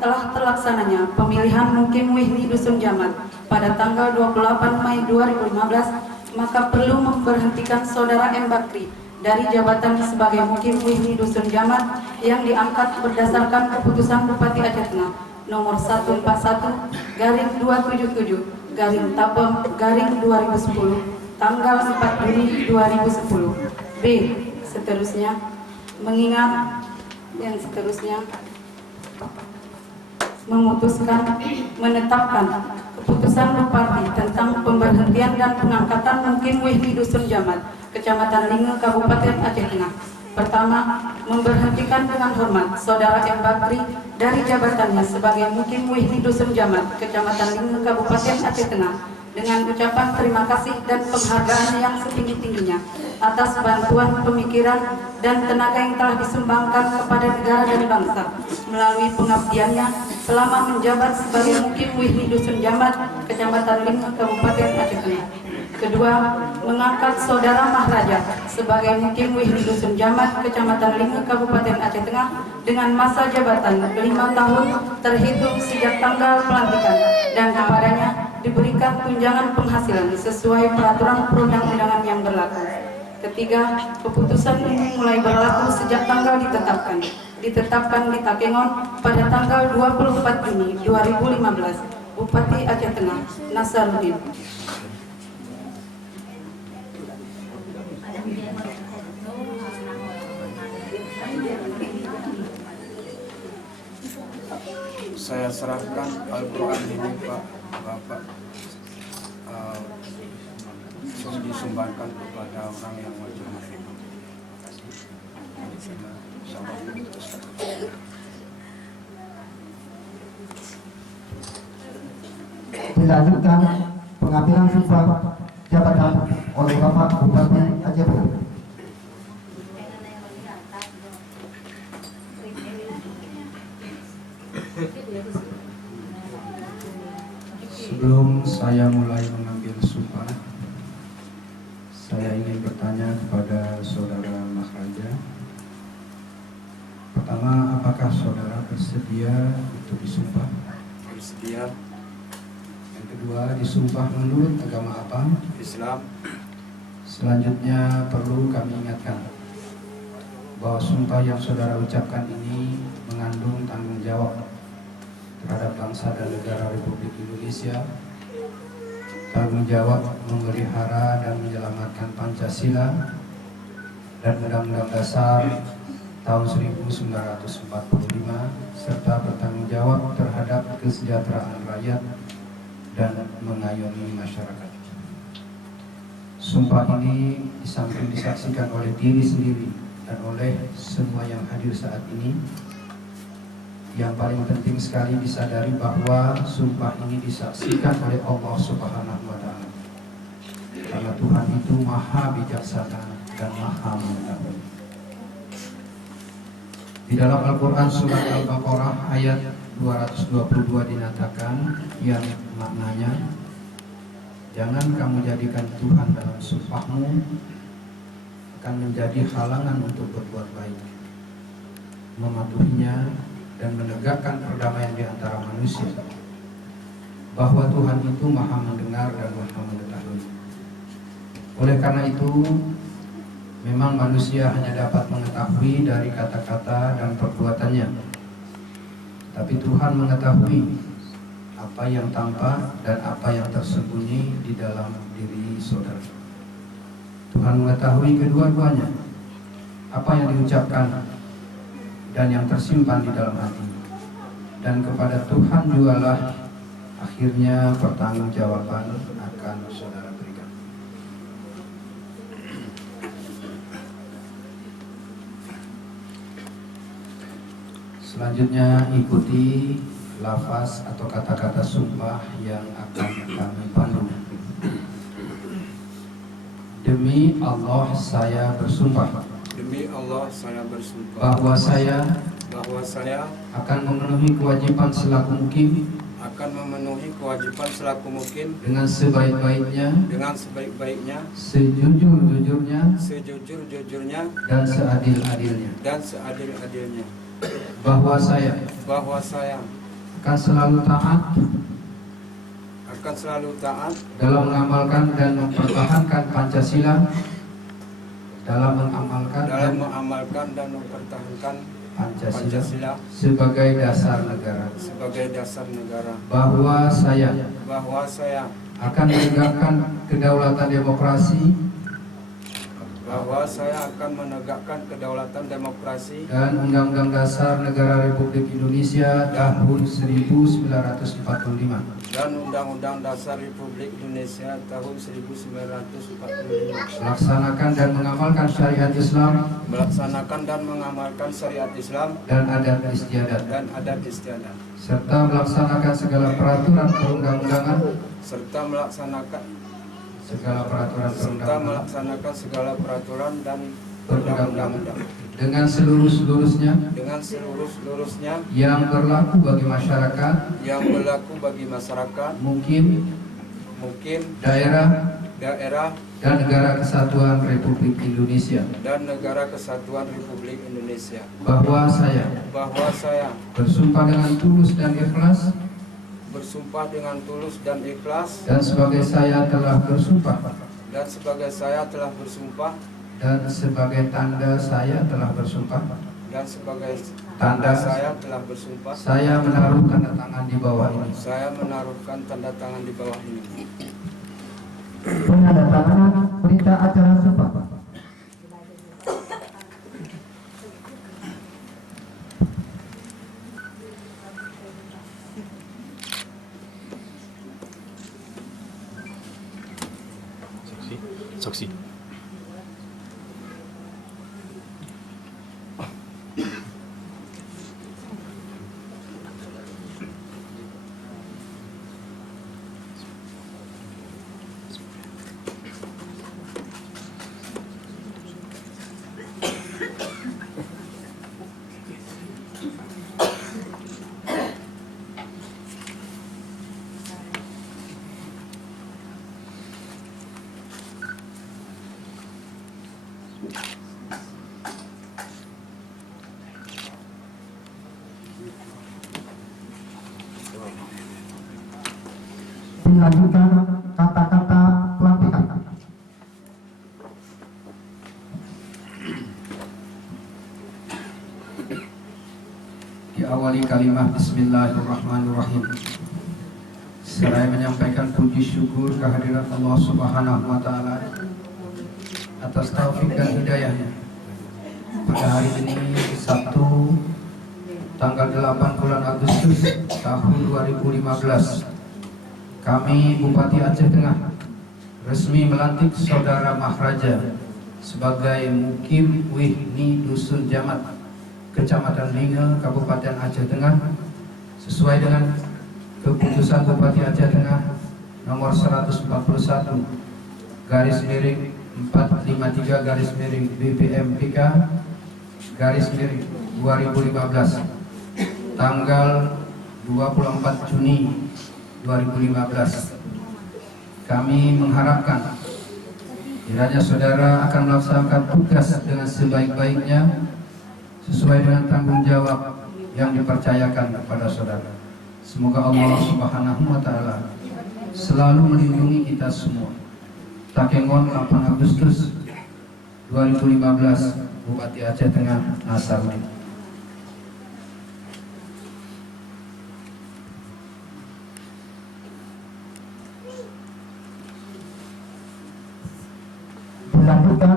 telah terlaksananya pemilihan Mukim Wihni Dusun Jamat pada tanggal 28 Mei 2015, maka perlu memberhentikan Saudara M. Bakri dari jabatan sebagai Mukim Wihni Dusun Jamat yang diangkat berdasarkan keputusan Bupati Aceh Tengah nomor 141/277/Tapem/2010 tanggal 4 Juni 2010. B. Seterusnya, mengingat yang seterusnya memutuskan menetapkan keputusan Bupati tentang pemberhentian dan pengangkatan Mukim Wihni Dusun Jamat, Kecamatan Linge, Kabupaten Aceh Tengah. Pertama, memberhentikan dengan hormat Saudara M. Bakri dari jabatannya sebagai Mukim Wihni Dusun Jamat, Kecamatan Linge, Kabupaten Aceh Tengah, dengan ucapan terima kasih dan penghargaan yang setinggi-tingginya atas bantuan pemikiran dan tenaga yang telah disumbangkan kepada negara dan bangsa melalui pengabdiannya selama menjabat sebagai Mukim Wihni Dusun Jamat, Kecamatan Linge, Kabupaten Aceh Tengah. Kedua, mengangkat Saudara Mahraja sebagai Mukim Wihni Dusun Jamat, Kecamatan Linge, Kabupaten Aceh Tengah dengan masa jabatan 5 tahun terhitung sejak tanggal pelantikan, dan kepadanya diberikan tunjangan penghasilan sesuai peraturan perundang-undangan yang berlaku. Ketiga, keputusan ini mulai berlaku sejak tanggal ditetapkan di Takengon pada tanggal 24 Juni 2015. Bupati Aceh Tengah, Nasaruddin. Saya serahkan Al-Quran ini Pak Bapak disumbangkan kepada orang yang wajib menerima. Dilanjutkan pengambilan sumpah jabatan oleh Bapak Bupati Aceh Tengah. Sebelum saya mulai mengambil sumpah, saya ingin bertanya kepada Saudara Mahraja. Pertama, apakah Saudara bersedia untuk disumpah? Bersedia. Yang kedua, disumpah menurut agama apa? Islam. Selanjutnya perlu kami ingatkan bahwa sumpah yang Saudara ucapkan ini mengandung tanggung jawab terhadap bangsa dan negara Republik Indonesia, tanggung jawab memelihara dan menyelamatkan Pancasila dan Undang-Undang Dasar tahun 1945, serta bertanggung jawab terhadap kesejahteraan rakyat dan mengayomi masyarakat. Sumpah ini disamping disaksikan oleh diri sendiri dan oleh semua yang hadir saat ini, yang paling penting sekali disadari bahwa sumpah ini disaksikan oleh Allah Subhanahu wa Ta'ala. Karena Tuhan itu Maha Bijaksana dan Maha Mengetahui. Di dalam Al-Quran surat Al-Baqarah ayat 222 dinyatakan yang maknanya, jangan kamu jadikan Tuhan dalam sumpahmu akan menjadi halangan untuk berbuat baik, mematuhinya dan menegakkan perdamaian di antara manusia, bahwa Tuhan itu Maha mendengar dan Maha mengetahui. Oleh karena itu, memang manusia hanya dapat mengetahui dari kata-kata dan perbuatannya, tapi Tuhan mengetahui apa yang tampak dan apa yang tersembunyi di dalam diri saudara. Tuhan mengetahui kedua-duanya, apa yang diucapkan dan yang tersimpan di dalam hati, dan kepada Tuhan jugalah akhirnya pertanggungjawaban akan saudara berikan. Selanjutnya ikuti lafaz atau kata-kata sumpah yang akan kami pandu. Demi Allah saya bersumpah. Demi Allah saya bersumpah Bahwa saya akan memenuhi kewajiban selaku mukim dengan sebaik-baiknya, sejujur-jujurnya dan seadil-adilnya. Bahwa saya akan selalu taat dalam mengamalkan dan mempertahankan Pancasila, dalam mengamalkan dan mempertahankan Pancasila sebagai dasar negara, bahwa saya akan menegakkan kedaulatan demokrasi dan Undang-Undang Dasar Negara Republik Indonesia tahun 1945, melaksanakan dan mengamalkan syariat Islam dan adat istiadat, serta melaksanakan segala peraturan perundang-undangan dan perundang-undangan dengan seluruh-seluruhnya yang berlaku bagi masyarakat mungkin daerah dan negara kesatuan Republik Indonesia, bahwa saya bersumpah dengan tulus dan ikhlas, dan sebagai saya telah bersumpah dan sebagai tanda saya telah bersumpah, saya menaruh tanda tangan di bawah ini. Penandatanganan berita acara sumpah. Saksi. Dilanjutkan kata-kata pelantikan. Diawali kalimat Bismillahirrahmanirrahim. Saya menyampaikan puji syukur kehadirat Allah Subhanahu wa Ta'ala atas taufik dan hidayahnya. Pada hari ini Sabtu tanggal 8 bulan Agustus tahun 2015, kami Bupati Aceh Tengah resmi melantik Saudara Mahraja sebagai Mukim Wihni Dusun Jamat, Kecamatan Linge, Kabupaten Aceh Tengah, sesuai dengan keputusan Bupati Aceh Tengah nomor 141 garis miring 453 garis miring BPMPK garis miring 2015 tanggal 24 Juni 2015. Kami mengharapkan kiranya saudara akan melaksanakan tugas dengan sebaik-baiknya sesuai dengan tanggung jawab yang dipercayakan kepada saudara. Semoga Allah Subhanahu wa Ta'ala selalu melindungi kita semua. Takengon 8 Agustus 2015, Bupati Aceh Tengah Nasaruddin. Dilanjutkan